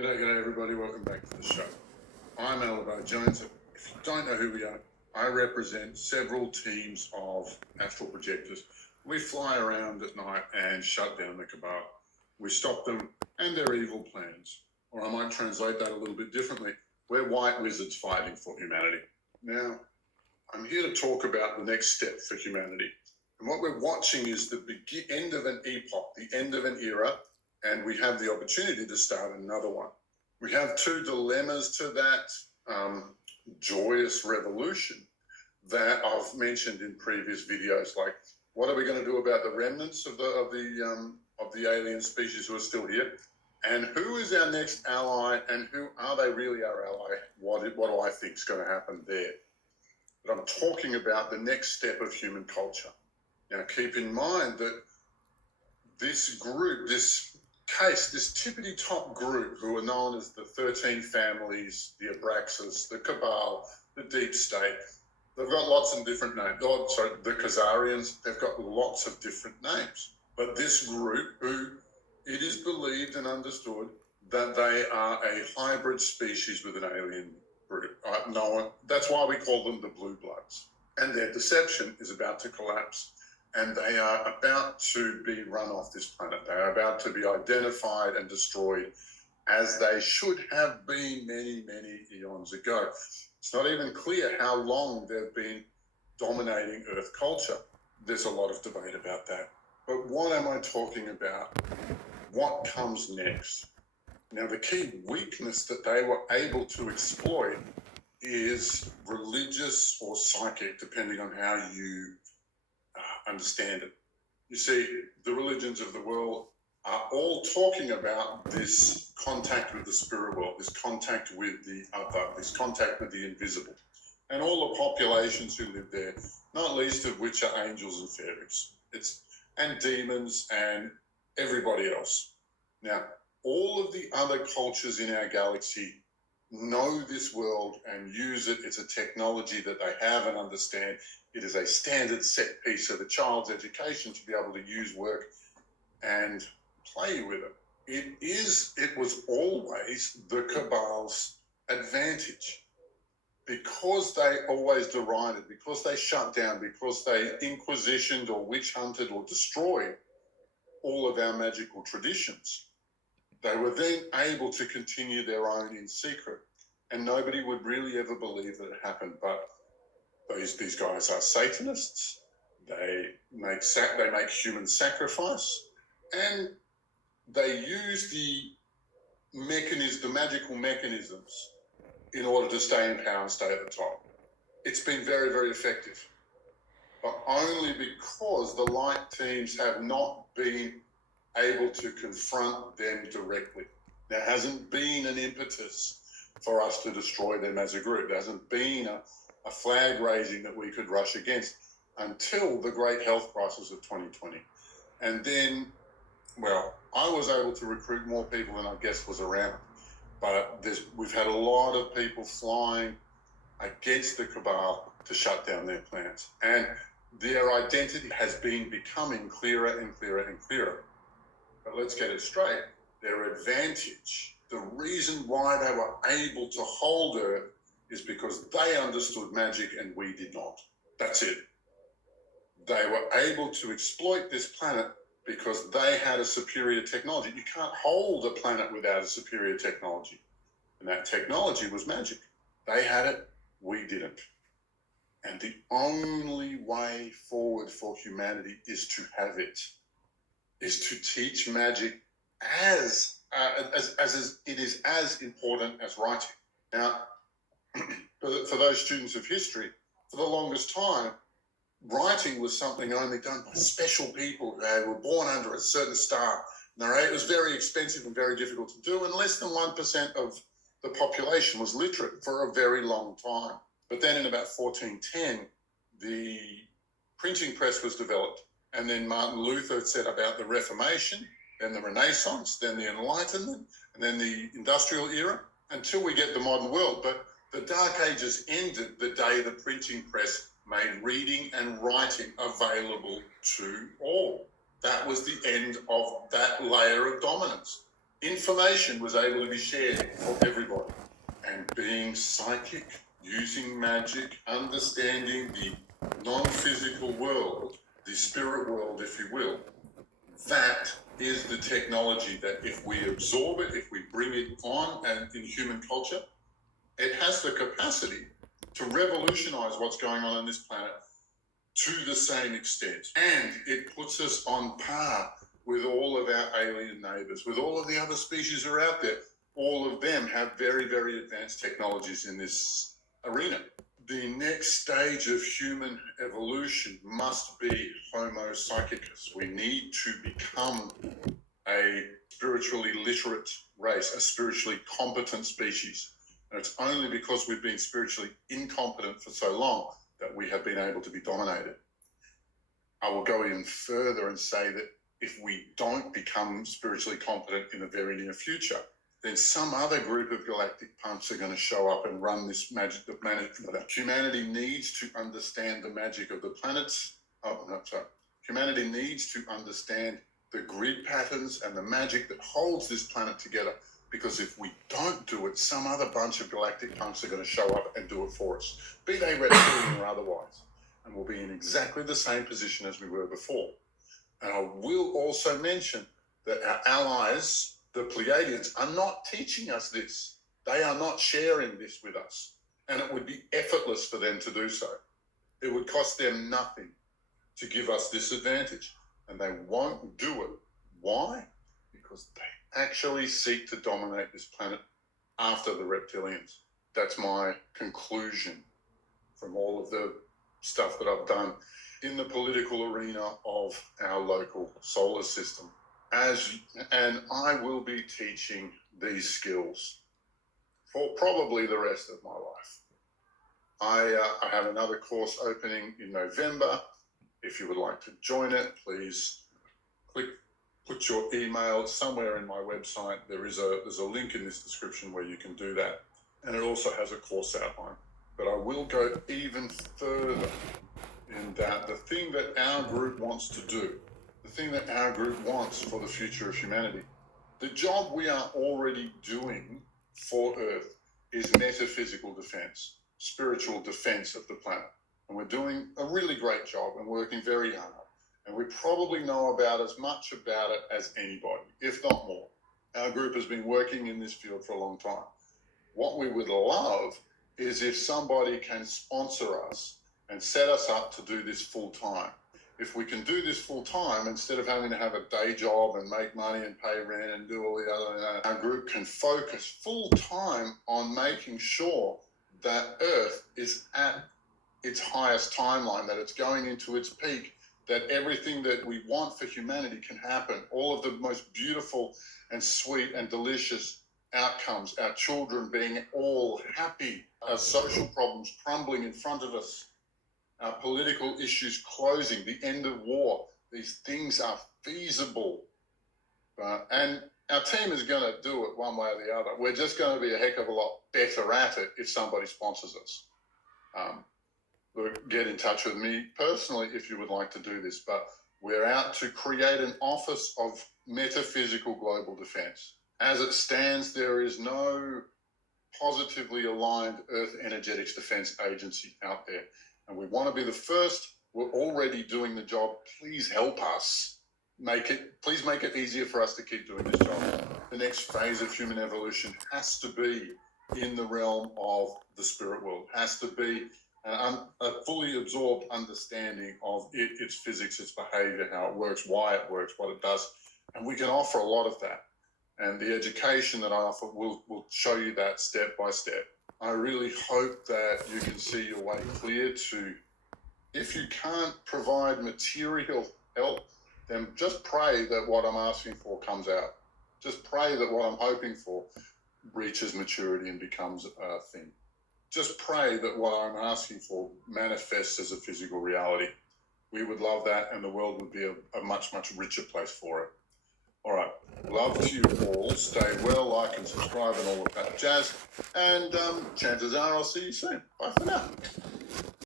G'day everybody, welcome back to the show. I'm Alibaba Jones. If you don't know who we are, I represent several teams of astral projectors. We fly around at night and shut down the cabal. We stop them and their evil plans. Or I might translate that a little bit differently. We're white wizards fighting for humanity. Now, I'm here to talk about the next step for humanity. And what we're watching is the end of an epoch, the end of an era, and we have the opportunity to start another one. We have two dilemmas to that joyous revolution that I've mentioned in previous videos. Like, what are we going to do about the remnants of the alien species who are still here? And who is our next ally? And who are they really our ally? What do I think is going to happen there? But I'm talking about the next step of human culture. Now, keep in mind that this group, this tippity top group who are known as the 13 families, the Abraxas, the Cabal, the Deep State, they've got lots of different names. Oh, sorry, the Khazarians, they've got lots of different names. But this group, who it is believed and understood that they are a hybrid species with an alien group. That's why we call them the Blue Bloods. And their deception is about to collapse. And they are about to be run off this planet. They are about to be identified and destroyed as they should have been many, many eons ago. It's not even clear how long they've been dominating Earth culture. There's a lot of debate about that. But what am I talking about? What comes next? Now, the key weakness that they were able to exploit is religious or psychic, depending on how you understand it. You see, the religions of the world are all talking about this contact with the spirit world, this contact with the other, this contact with the invisible, and all the populations who live there, not least of which are angels and fairies, and demons and everybody else. Now, all of the other cultures in our galaxy know this world and use it. It's a technology that they have and understand. It is a standard set piece of a child's education to be able to use, work, and play with it. It was always the Cabal's advantage, because they always derided, because they shut down, because they inquisitioned or witch hunted or destroyed all of our magical traditions. They were then able to continue their own in secret, and nobody would really ever believe that it happened. But these guys are Satanists. They make human sacrifice, and they use the magical mechanisms in order to stay in power and stay at the top. It's been very, very effective, but only because the light teams have not been able to confront them directly. There hasn't been an impetus for us to destroy them as a group. There hasn't been a flag raising that we could rush against until the great health crisis of 2020. And then, well, I was able to recruit more people than I guess was around. But we've had a lot of people flying against the Cabal to shut down their plants. And their identity has been becoming clearer and clearer and clearer. But let's get it straight. Their advantage, the reason why they were able to hold Earth, is because they understood magic and we did not. That's it. They were able to exploit this planet because they had a superior technology. You can't hold a planet without a superior technology. And that technology was magic. They had it, we didn't. And the only way forward for humanity is to have it, is to teach magic as it is as important as writing. Now, for those students of history, for the longest time, writing was something only done by special people who were born under a certain star. It was very expensive and very difficult to do, and less than 1% of the population was literate for a very long time. But then in about 1410, the printing press was developed, and then Martin Luther set about the Reformation, then the Renaissance, then the Enlightenment, and then the Industrial Era, until we get the modern world. But the Dark Ages ended the day the printing press made reading and writing available to all. That was the end of that layer of dominance. Information was able to be shared for everybody. And being psychic, using magic, understanding the non-physical world, the spirit world, if you will, that is the technology that if we absorb it, if we bring it on and in human culture, it has the capacity to revolutionize what's going on this planet to the same extent. And it puts us on par with all of our alien neighbors, with all of the other species that are out there. All of them have very, very advanced technologies in this arena. The next stage of human evolution must be Homo psychicus. We need to become a spiritually literate race, a spiritually competent species. And it's only because we've been spiritually incompetent for so long that we have been able to be dominated. I will go even further and say that if we don't become spiritually competent in the very near future, then some other group of galactic punks are going to show up and run this magic. Humanity needs to understand the magic of the planets. Humanity needs to understand the grid patterns and the magic that holds this planet together, because if we don't do it, some other bunch of galactic punks are going to show up and do it for us, be they reptilian or otherwise, and we'll be in exactly the same position as we were before. And I will also mention that our allies, the Pleiadians, are not teaching us this. They are not sharing this with us, and it would be effortless for them to do so. It would cost them nothing to give us this advantage, and they won't do it. Why? Because they actually seek to dominate this planet after the reptilians. That's my conclusion from all of the stuff that I've done in the political arena of our local solar system. And I will be teaching these skills for probably the rest of my life. I have another course opening in November. If you would like to join it, please put your email somewhere in my website. There's a link in this description where you can do that. And it also has a course outline. But I will go even further in that the thing that our group wants to do, the thing that our group wants for the future of humanity, the job we are already doing for Earth is metaphysical defense, spiritual defense of the planet. And we're doing a really great job and working very hard. And we probably know about as much about it as anybody, if not more. Our group has been working in this field for a long time. What we would love is if somebody can sponsor us and set us up to do this full time. If we can do this full time, instead of having to have a day job and make money and pay rent and do all the other, our group can focus full time on making sure that Earth is at its highest timeline, that it's going into its peak, that everything that we want for humanity can happen. All of the most beautiful and sweet and delicious outcomes, our children being all happy, our social problems crumbling in front of us, our political issues closing, the end of war. These things are feasible. And our team is going to do it one way or the other. We're just going to be a heck of a lot better at it if somebody sponsors us. Get in touch with me personally if you would like to do this. But we're out to create an office of metaphysical global defense. As it stands, there is no positively aligned Earth Energetics Defense Agency out there. And we want to be the first. We're already doing the job. Please help us. Please make it easier for us to keep doing this job. The next phase of human evolution has to be in the realm of the spirit world. Has to be a fully absorbed understanding of its physics, its behavior, how it works, why it works, what it does. And we can offer a lot of that. And the education that I offer will show you that step by step. I really hope that you can see your way clear to, if you can't provide material help, then just pray that what I'm asking for comes out. Just pray that what I'm hoping for reaches maturity and becomes a thing. Just pray that what I'm asking for manifests as a physical reality. We would love that, and the world would be a much, much richer place for it. All right. Love to you all. Stay well, like and subscribe and all of that jazz. And chances are I'll see you soon. Bye for now.